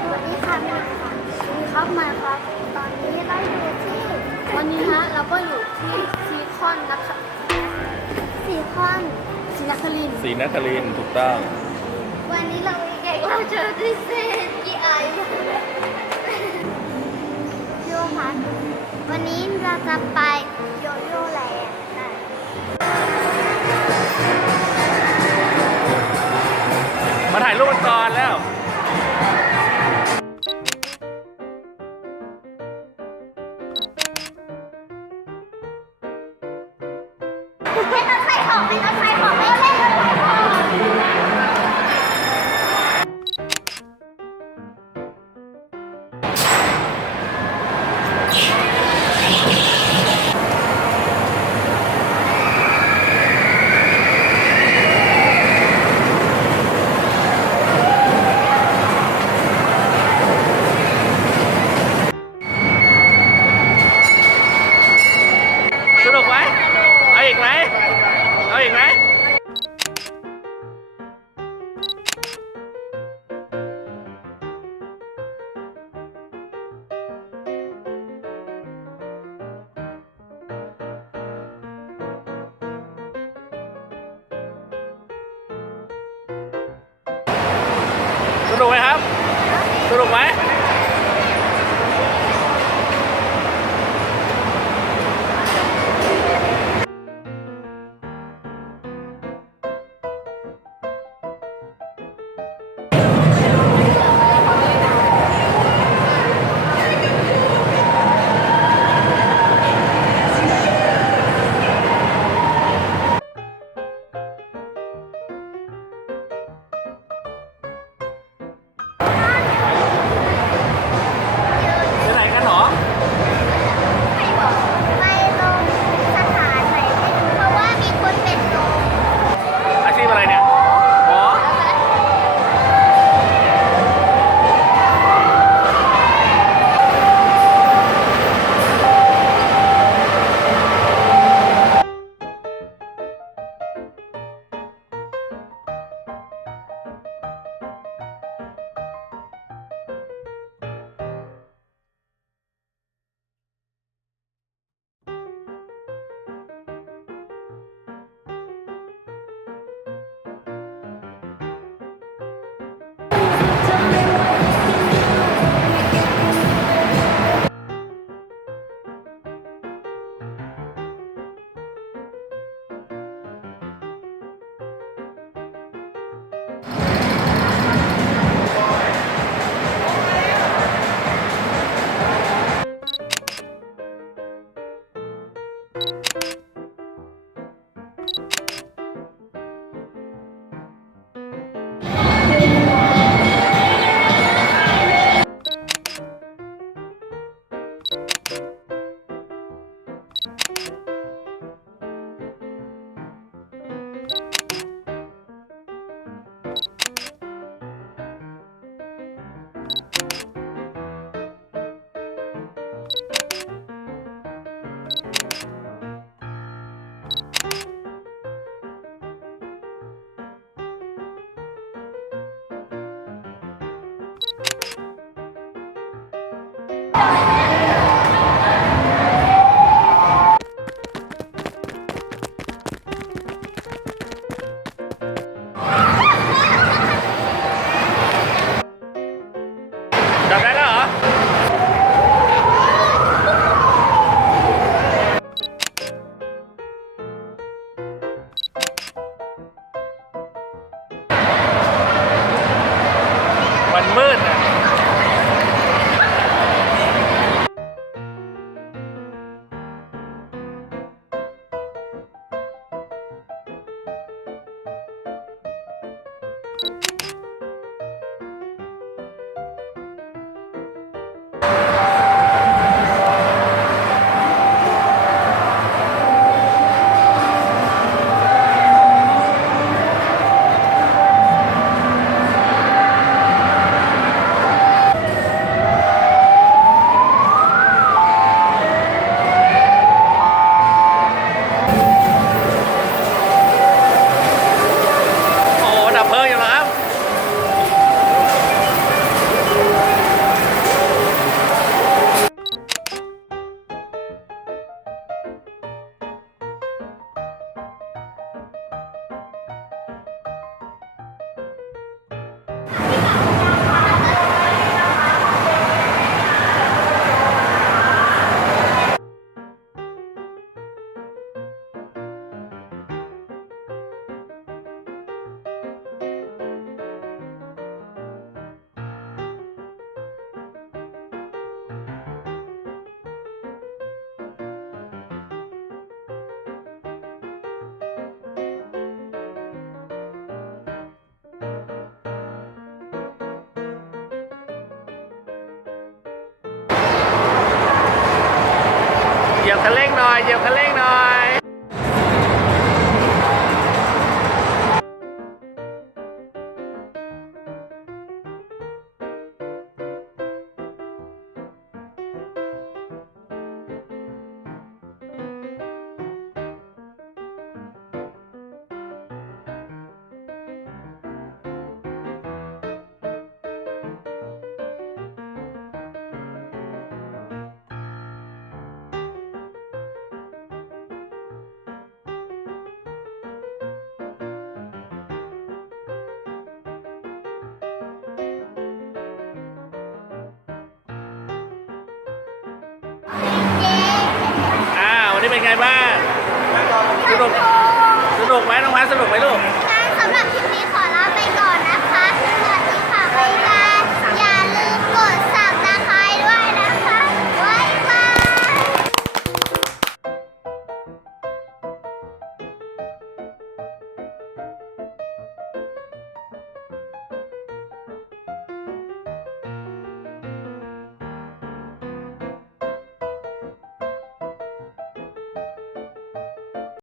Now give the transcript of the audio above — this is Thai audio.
สวัสดีค่ะมาค่ะครับมาครับ ตอนนี้เราอยู่ที่วันนี้ฮะเราก็อยู่ที่ซีคอนนะคะสีคอนซีนครินทร์สีนครินทร์ถูกต้อง วันนี้เรามีแขกรับเชิญพิเศษกี่ไอโยคะวันนี้เราจะไปโยโย่แลนด์นะมาถ่ายรูปกันก่อนแล้ว เราใส่ของใช้ของ นุกไหมครับ สนุกไหม จับได้แล้วเหรอมันมืดอะ คันเร่งหน่อย เหยียบคันเร่งหน่อย ไงบ้างสนุกสนุกไหมน้องพันสนุกไหมลูก สำหรับคลิป